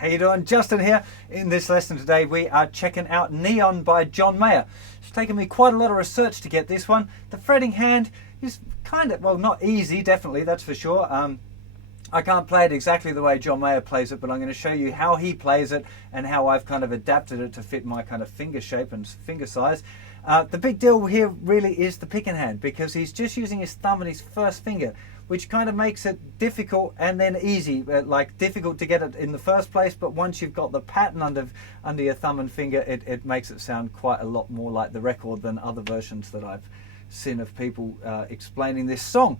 How you doing? Justin here. In this lesson today we are checking out Neon by John Mayer. It's taken me quite a lot of research to get this one. The fretting hand is kind of, well, not easy, definitely, that's for sure. I can't play it exactly the way John Mayer plays it, but I'm going to show you how he plays it and how I've kind of adapted it to fit my kind of finger shape and finger size. The big deal here really is the picking hand, because he's just using his thumb and his first finger, which kind of makes it difficult and then easy. Like difficult to get it in the first place, but once you've got the pattern under your thumb and finger, it makes it sound quite a lot more like the record than other versions that I've seen of people explaining this song.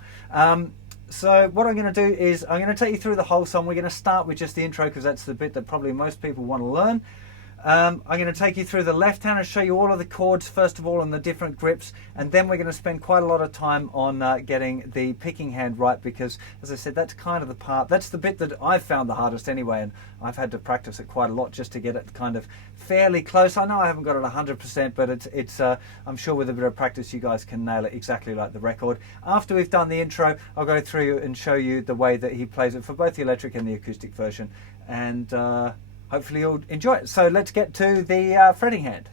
So what I'm going to do is I'm going to take you through the whole song. We're going to start with just the intro because that's the bit that probably most people want to learn. I'm going to take you through the left hand and show you all of the chords first of all and the different grips, and then we're going to spend quite a lot of time on getting the picking hand right, because as I said, that's kind of the part, that's the bit that I've found the hardest anyway, and I've had to practice it quite a lot just to get it kind of fairly close. I know I haven't got it 100%, but it's I'm sure with a bit of practice you guys can nail it exactly like the record. After we've done the intro, I'll go through and show you the way that he plays it for both the electric and the acoustic version, and hopefully you'll enjoy it. So let's get to the fretting hand.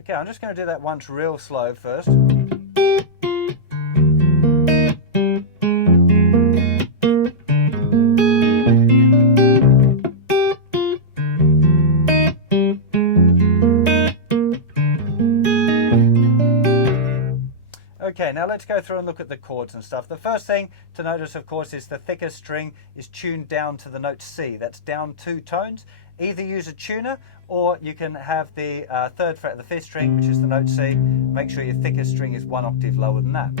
Okay, I'm just going to do that once real slow first. Okay, now let's go through and look at the chords and stuff. The first thing to notice, of course, is the thicker string is tuned down to the note C. That's down 2 tones. Either use a tuner, or you can have the 3rd fret of the 5th string, which is the note C. Make sure your thicker string is 1 octave lower than that.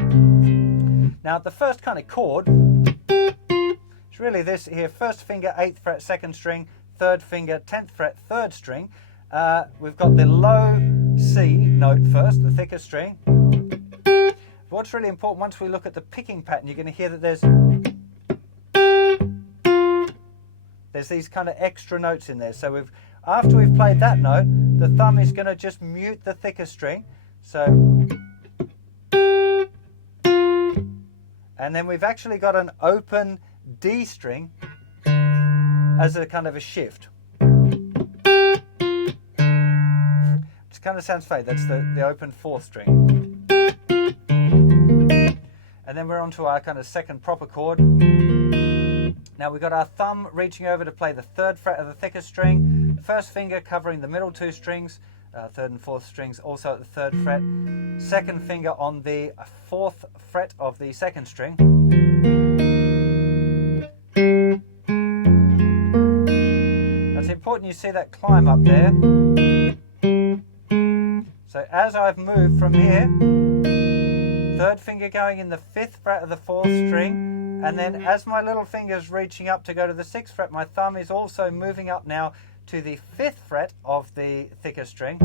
Now, the first kind of chord is really this here. 1st finger, 8th fret, 2nd string. 3rd finger, 10th fret, 3rd string. We've got the low C note first, the thicker string. What's really important, once we look at the picking pattern, you're going to hear that there's these kind of extra notes in there. So after we've played that note, the thumb is going to just mute the thicker string. So, and then we've actually got an open D string as a kind of a shift. Which kind of sounds fake. That's the open 4th string. And then we're on to our kind of second proper chord. Now we've got our thumb reaching over to play the 3rd fret of the thicker string, 1st finger covering the middle 2 strings, 3rd and 4th strings also at the 3rd fret, 2nd finger on the 4th fret of the 2nd string. It's important you see that climb up there. So as I've moved from here, 3rd finger going in the 5th fret of the 4th string, and then as my little finger's reaching up to go to the 6th fret, my thumb is also moving up now to the 5th fret of the thicker string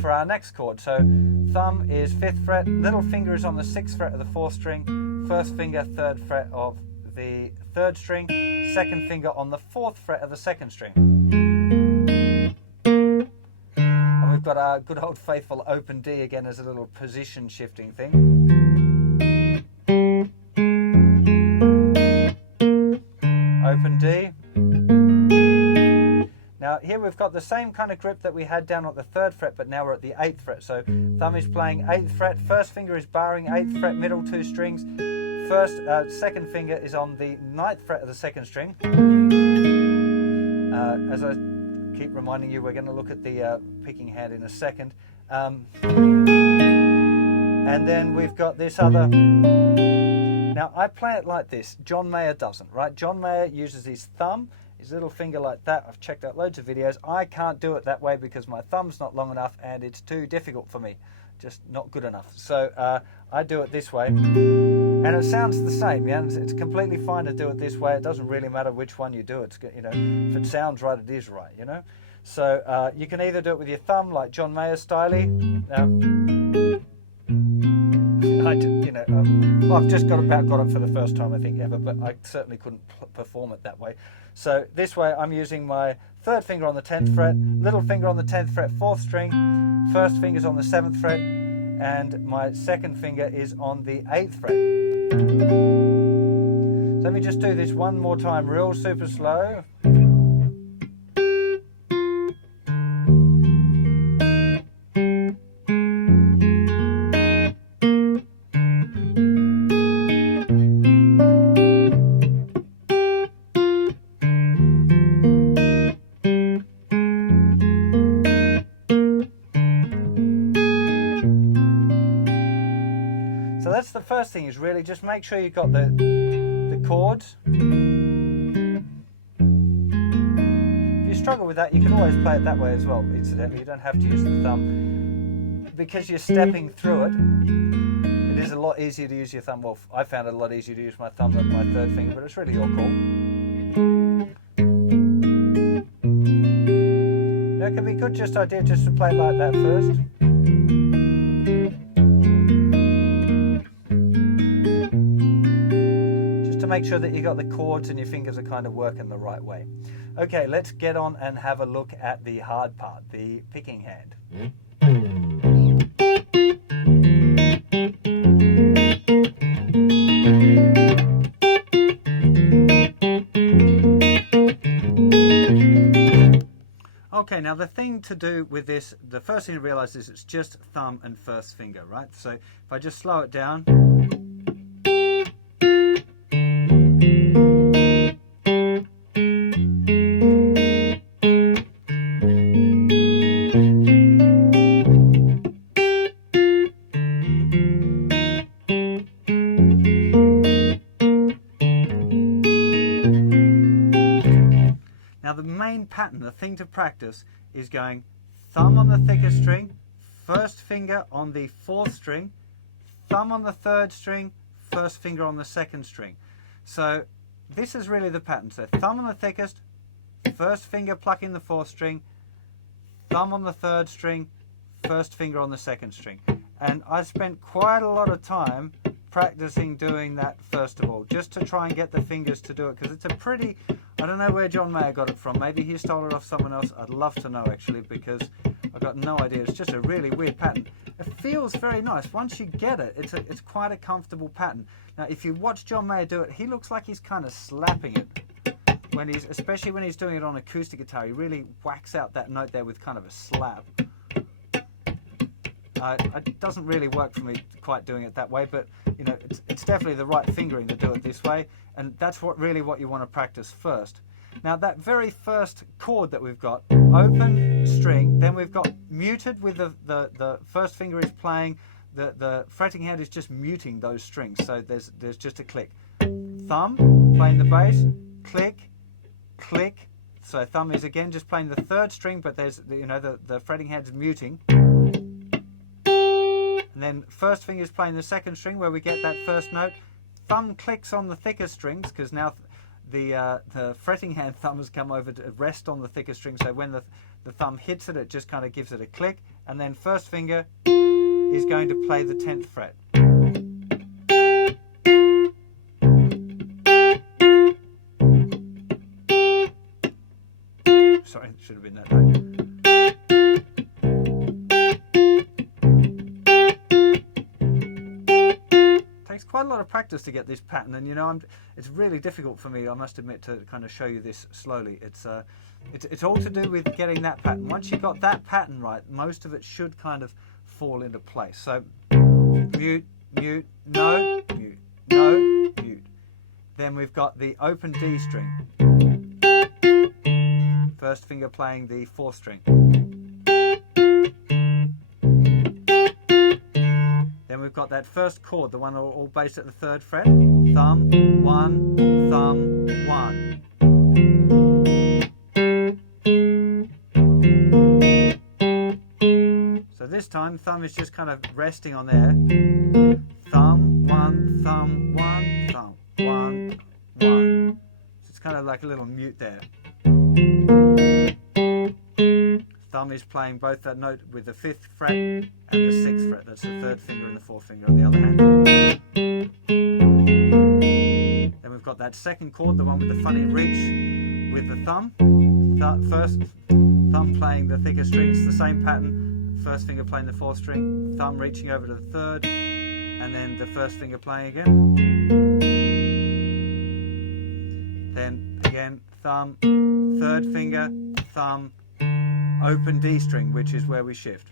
for our next chord. So thumb is 5th fret, little finger is on the 6th fret of the 4th string, 1st finger 3rd fret of the 3rd string, 2nd finger on the 4th fret of the 2nd string. We've got our good old faithful open D again as a little position shifting thing. Open D. Now here we've got the same kind of grip that we had down at the 3rd fret, but now we're at the 8th fret. So thumb is playing 8th fret, 1st finger is barring 8th fret, middle 2 strings. 2nd finger is on the 9th fret of the 2nd string. As I keep reminding you, we're going to look at the picking hand in a second. And then we've got this other. Now I play it like this. John Mayer doesn't, right? John Mayer uses his thumb, his little finger like that. I've checked out loads of videos. I can't do it that way because my thumb's not long enough and it's too difficult for me. Just not good enough. So I do it this way. And it sounds the same, yeah. It's completely fine to do it this way. It doesn't really matter which one you do. It's, you know, if it sounds right, it is right, you know. So you can either do it with your thumb, like John Mayer style. Now, Well, I've just got it for the first time I think ever, but I certainly couldn't perform it that way. So this way I'm using my third finger on the 10th fret, little finger on the 10th fret, 4th string, first finger's on the 7th fret, and my second finger is on the 8th fret. So let me just do this one more time, real super slow. So that's the first thing, is really just make sure you've got the chords. If you struggle with that, you can always play it that way as well, incidentally. You don't have to use the thumb. Because you're stepping through it, it is a lot easier to use your thumb. Well, I found it a lot easier to use my thumb than my third finger, but it's really your call. Now, it can be a good idea just to play like that first. Make sure that you got the chords and your fingers are kind of working the right way. Okay, let's get on and have a look at the hard part, the picking hand. Okay, now the thing to do with this, the first thing to realize is it's just thumb and first finger, right? So if I just slow it down, pattern, the thing to practice is going thumb on the thicker string, first finger on the 4th string, thumb on the 3rd string, first finger on the 2nd string. So this is really the pattern. So thumb on the thickest, first finger plucking the 4th string, thumb on the 3rd string, first finger on the 2nd string. And I spent quite a lot of time practicing doing that first of all, just to try and get the fingers to do it, because it's a pretty, I don't know where John Mayer got it from. Maybe he stole it off someone else. I'd love to know actually, because I've got no idea. It's just a really weird pattern. It feels very nice. Once you get it, it's quite a comfortable pattern. Now if you watch John Mayer do it, he looks like he's kind of slapping it. Especially when he's doing it on acoustic guitar, he really whacks out that note there with kind of a slap. It doesn't really work for me quite doing it that way, but you know, it's definitely the right fingering to do it this way, and that's really what you want to practice first. Now that very first chord that we've got, open string, then we've got muted with the first finger is playing, the fretting hand is just muting those strings, so there's just a click. Thumb playing the bass, click, click. So thumb is again just playing the 3rd string, but there's the fretting hand is muting. And then first finger is playing the 2nd string where we get that first note. Thumb clicks on the thicker strings because now the fretting hand thumb has come over to rest on the thicker string. So when the thumb hits it, it just kind of gives it a click. And then first finger is going to play the 10th fret. Sorry, it should have been that note. Quite a lot of practice to get this pattern, and it's really difficult for me, I must admit, to kind of show you this slowly. It's all to do with getting that pattern. Once you've got that pattern right, most of it should kind of fall into place. So mute, mute, note, mute, note, mute. Then we've got the open D string. First finger playing the 4th string. Then we've got that first chord, the one all based at the 3rd fret. Thumb, 1, thumb, 1. So this time, thumb is just kind of resting on there. Thumb, 1, thumb, 1, thumb, 1, 1. So it's kind of like a little mute there. thumb is playing both that note with the 5th fret and the 6th fret. That's the 3rd finger and the 4th finger on the other hand. Then we've got that 2nd chord, the one with the funny reach with the thumb. First thumb playing the thicker strings, the same pattern. 1st finger playing the 4th string, thumb reaching over to the 3rd, and then the 1st finger playing again. Then again, thumb, 3rd finger, thumb, open D string, which is where we shift.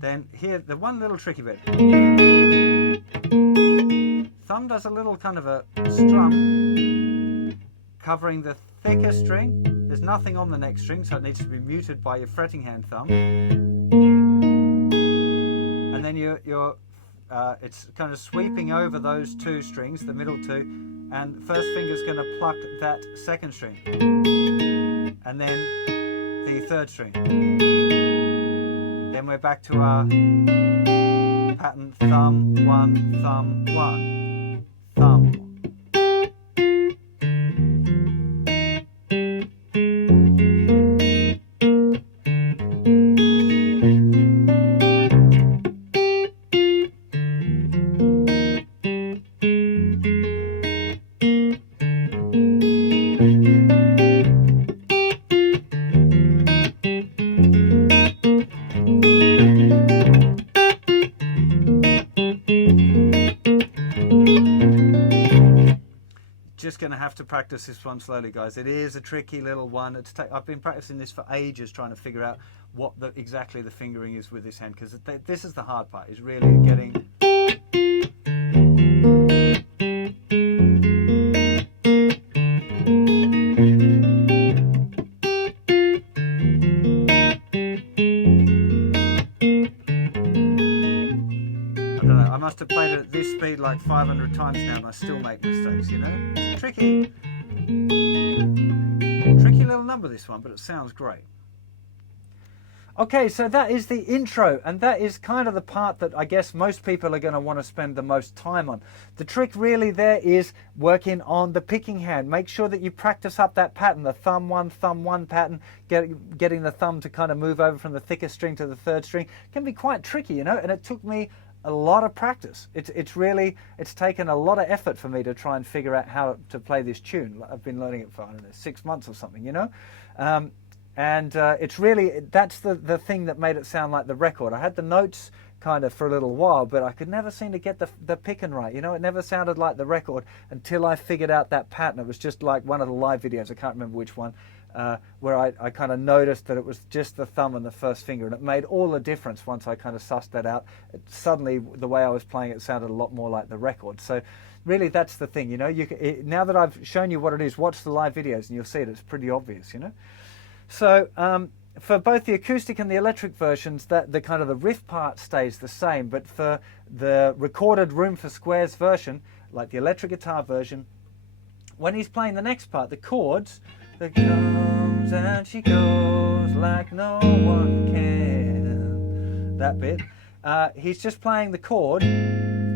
Then here, the one little tricky bit. Thumb does a little kind of a strum covering the thicker string. There's nothing on the next string, so it needs to be muted by your fretting hand thumb. And then it's kind of sweeping over those 2 strings, the middle 2, and the 1st finger's going to pluck that 2nd string, and then the 3rd string. Then we're back to our pattern thumb 1, thumb 1, thumb 1. Just going to have to practice this one slowly, guys. It is a tricky little one. I've been practicing this for ages, trying to figure out what exactly the fingering is with this hand, because this is the hard part, is really getting... I must have played it at this speed like 500 times now, and I still make mistakes, you know? It's tricky little number, this one, but it sounds great. Okay, so that is the intro, and that is kind of the part that I guess most people are going to want to spend the most time on. The trick really there is working on the picking hand. Make sure that you practice up that pattern, the thumb 1 pattern, getting the thumb to kind of move over from the thicker string to the 3rd string. It can be quite tricky, you know, and it took me a lot of practice. It's taken a lot of effort for me to try and figure out how to play this tune. I've been learning it for, I don't know, 6 months or something, you know? It's really, that's the thing that made it sound like the record. I had the notes kind of for a little while, but I could never seem to get the picking right, you know? It never sounded like the record until I figured out that pattern. It was just like one of the live videos, I can't remember which one, where I kind of noticed that it was just the thumb and the 1st finger, and it made all the difference once I kind of sussed that out. Suddenly, the way I was playing it sounded a lot more like the record. So really, that's the thing, you know. Now that I've shown you what it is, watch the live videos and you'll see it. It's pretty obvious, you know. So for both the acoustic and the electric versions, the kind of the riff part stays the same, but for the recorded Room for Squares version, like the electric guitar version, when he's playing the next part, the chords, the comes and she goes like no one can, that bit, he's just playing the chord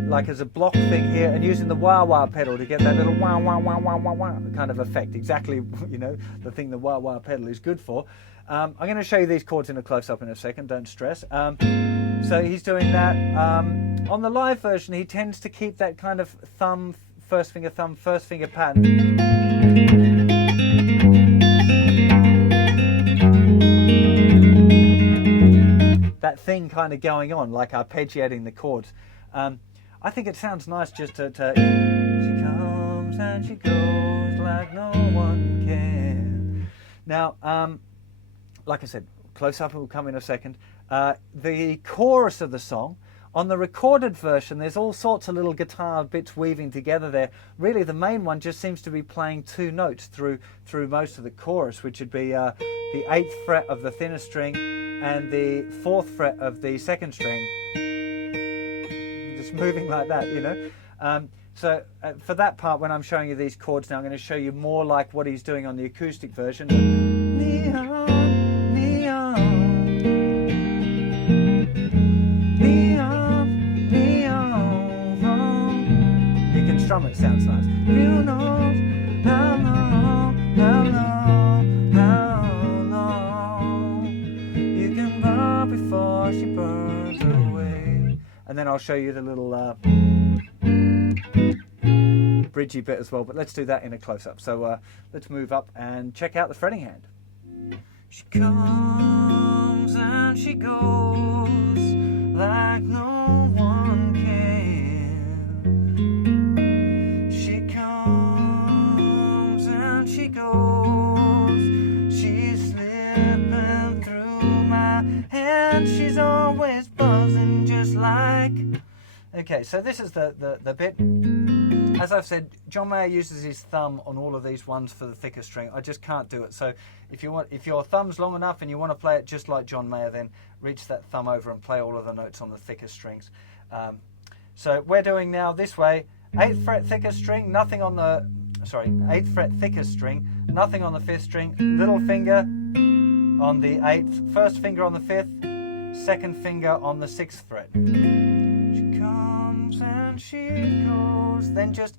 like as a block thing here and using the wah-wah pedal to get that little wah-wah-wah-wah-wah kind of effect. Exactly, you know, the thing the wah-wah pedal is good for. I'm going to show you these chords in a close-up in a second, don't stress. So he's doing that. On the live version, he tends to keep that kind of thumb, 1st finger, thumb, 1st finger pattern. That thing kind of going on, like arpeggiating the chords. I think it sounds nice just to she comes and she goes like no one can. Now, like I said, close up will come in a second. The chorus of the song, on the recorded version, there's all sorts of little guitar bits weaving together there. Really, the main one just seems to be playing 2 notes through most of the chorus, which would be the 8th fret of the thinner string and the 4th fret of the 2nd string. Just moving like that, you know. So for that part, when I'm showing you these chords now, I'm going to show you more like what he's doing on the acoustic version. Neon, neon, neon, neon. You can strum it, sounds nice. You know, how long, how long, how long you can burn before she burns away. And then I'll show you the little bridgy bit as well, but let's do that in a close-up. So let's move up and check out the fretting hand. She comes and she goes like no one can. She comes and she goes, she's slipping through my hand. She's always buzzing just like... Okay, so this is the bit. As I've said, John Mayer uses his thumb on all of these ones for the thicker string. I just can't do it. So if your thumb's long enough and you want to play it just like John Mayer, then reach that thumb over and play all of the notes on the thicker strings. So we're doing now this way: 8th fret thicker string, nothing on the 8th fret thicker string, nothing on the 5th string, little finger on the 8th, first finger on the 5th, second finger on the 6th fret. She comes and she goes. Then just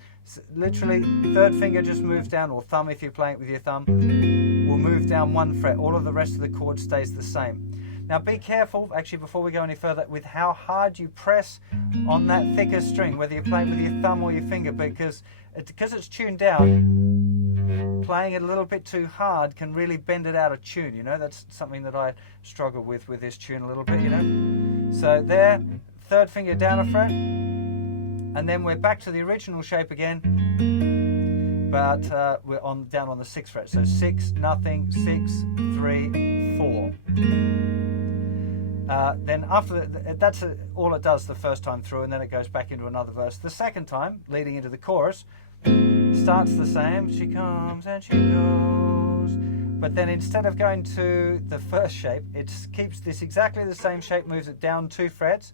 literally third finger just moves down, or thumb if you're playing it with your thumb, will move down 1 fret. All of the rest of the chord stays the same. Now be careful, actually, before we go any further, with how hard you press on that thicker string, whether you're playing with your thumb or your finger, because it's tuned down, playing it a little bit too hard can really bend it out of tune, you know. That's something that I struggle with this tune a little bit, you know. So there, third finger down a fret, and then we're back to the original shape again, but we're down on the 6th fret. So 6, nothing, 6, 3, 4. Then after that's all it does the first time through, and then it goes back into another verse. The second time, leading into the chorus, starts the same. She comes and she goes. But then instead of going to the first shape, it keeps this exactly the same shape, moves it down 2 frets.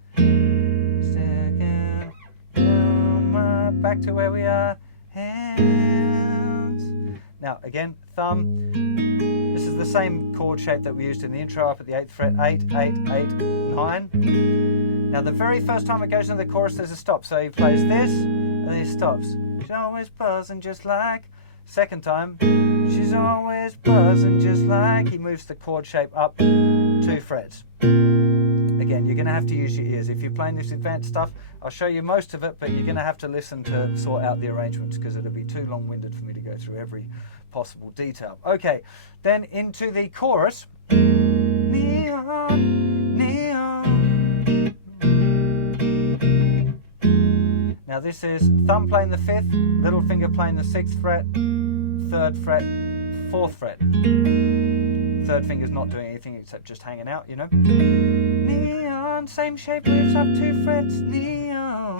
Back to where we are. Hands. Now again, thumb. This is the same chord shape that we used in the intro, up at the 8th fret. 8, 8, 8, 9. Now the very first time it goes into the chorus, there's a stop. So he plays this, and then he stops. She's always buzzing just like. Second time, she's always buzzing just like. He moves the chord shape up 2 frets. Again, you're going to have to use your ears. If you're playing this advanced stuff, I'll show you most of it, but you're going to have to listen to sort out the arrangements, because it'll be too long-winded for me to go through every possible detail. Okay, then into the chorus. Neon, neon. Now this is thumb playing the 5th, little finger playing the 6th fret, 3rd fret, 4th fret. Third finger's not doing anything except just hanging out, you know. Neon, same shape, moves up 2 frets, neon.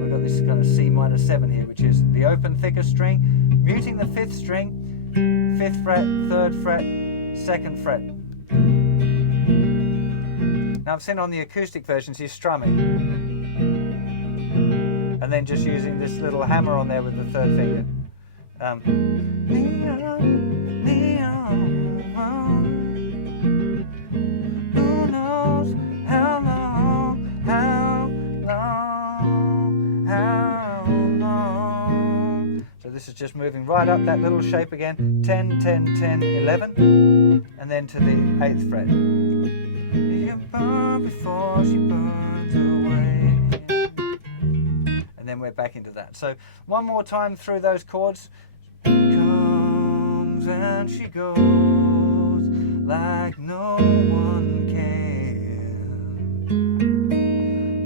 We've got this kind of C minor 7 here, which is the open thicker string, muting the 5th string, 5th fret, 3rd fret, 2nd fret. Now I've seen on the acoustic versions he's strumming, and then just using this little hammer on there with the 3rd finger. Neon, neon. Who knows how long, how long, how long. So this is just moving right up that little shape again. 10, 10, 10, 11. And then to the 8th fret. You can burn before she burns away. And then we're back into that. So one more time through those chords. Comes and she goes like no one can.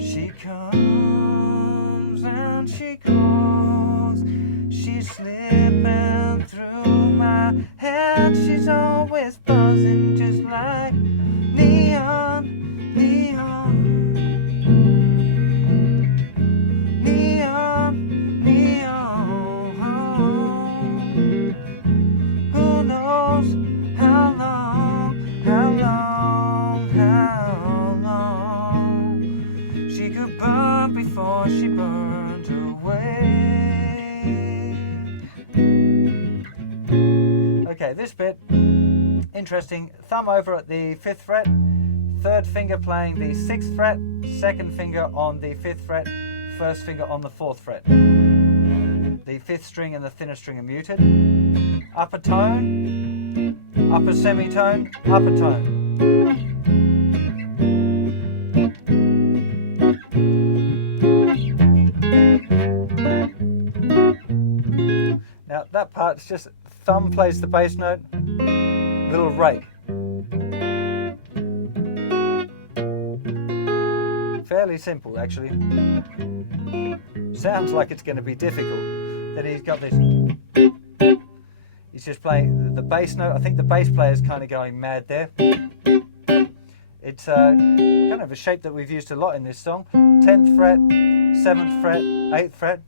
She comes and she goes, she's slipping through my hand. She's always buzzing just like neon, neon, neon, neon. Who knows how long, how long, how long she could burn before she burns away. Okay, this bit, interesting. Thumb over at the 5th fret, 3rd finger playing the 6th fret, 2nd finger on the 5th fret, 1st finger on the 4th fret. The fifth string and the thinner string are muted. Upper tone, upper semitone, upper tone. Now that part's just thumb plays the bass note, little rake. Fairly simple actually. Sounds like it's going to be difficult. Then he's got this. He's just playing the bass note. I think the bass player is kind of going mad there. It's kind of a shape that we've used a lot in this song. 10th fret, 7th fret, 8th fret.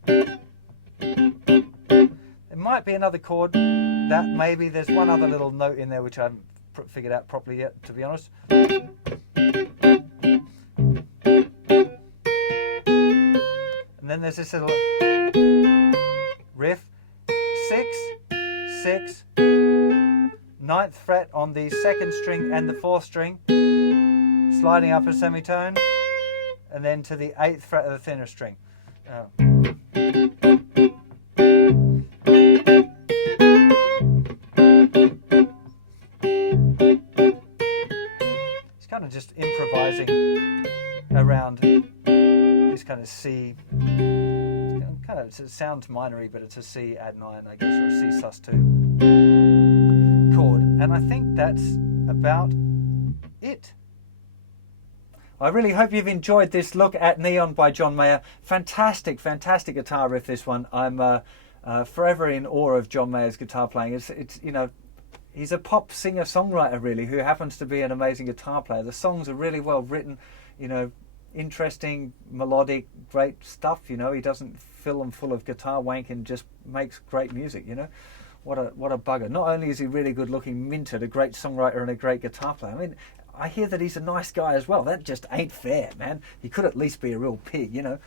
There might be another chord. That maybe there's one other little note in there which I haven't figured out properly yet, to be honest. And then there's this little riff. 6, 6, 9th fret on the 2nd string and the 4th string, sliding up a semitone, and then to the 8th fret of the thinner string. It's kind of just improvising around this kind of C. It sounds minory, but it's a C add 9, I guess, or a C sus2 chord. And I think that's about it. I really hope you've enjoyed this look at Neon by John Mayer. Fantastic, fantastic guitar riff, this one. I'm forever in awe of John Mayer's guitar playing. It's you know, he's a pop singer-songwriter, really, who happens to be an amazing guitar player. The songs are really well written, you know, interesting, melodic, great stuff. You know, he doesn't fill them full of guitar wank and just makes great music. You know, what a bugger. Not only is he really good looking, minted, a great songwriter and a great guitar player. I mean, I hear that he's a nice guy as well. That just ain't fair, man. He could at least be a real pig, you know.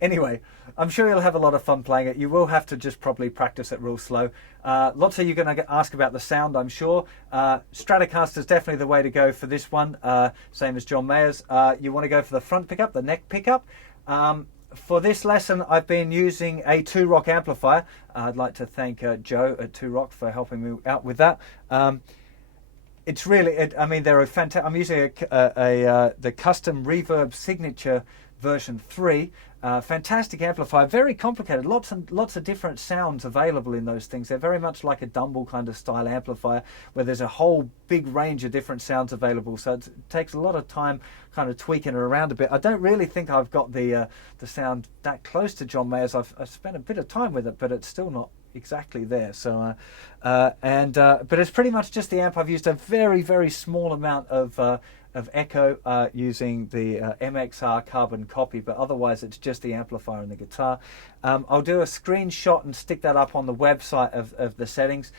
Anyway, I'm sure you'll have a lot of fun playing it. You will have to just probably practice it real slow. Lots of you are going to ask about the sound, I'm sure. Stratocaster is definitely the way to go for this one, same as John Mayer's. You want to go for the front pickup, the neck pickup. For this lesson, I've been using a 2-rock amplifier. I'd like to thank Joe at 2-rock for helping me out with that. It's really, I mean, they're a fantastic. I'm using the custom Reverb Signature version 3. Fantastic amplifier, very complicated, lots of different sounds available in those things. They're very much like a Dumble kind of style amplifier where there's a whole big range of different sounds available, so it takes a lot of time kind of tweaking it around a bit. I don't really think I've got the sound that close to John Mayer's. I've spent a bit of time with it, but it's still not exactly there. So but it's pretty much just the amp. I've used a very small amount of echo using the MXR carbon copy, but otherwise it's just the amplifier and the guitar. I'll do a screenshot and stick that up on the website of the settings.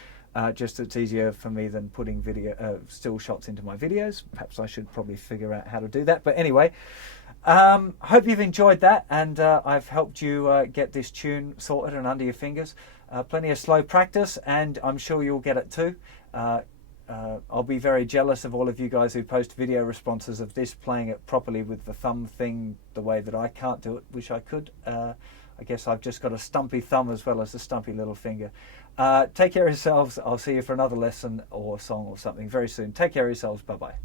Just it's easier for me than putting video still shots into my videos. Perhaps I should probably figure out how to do that. But anyway, hope you've enjoyed that, and I've helped you get this tune sorted and under your fingers. Plenty of slow practice, and I'm sure you'll get it too. I'll be very jealous of all of you guys who post video responses of this playing it properly with the thumb thing the way that I can't do it. Wish I could. I guess I've just got a stumpy thumb as well as a stumpy little finger. Take care of yourselves. I'll see you for another lesson or song or something very soon. Take care of yourselves. Bye-bye.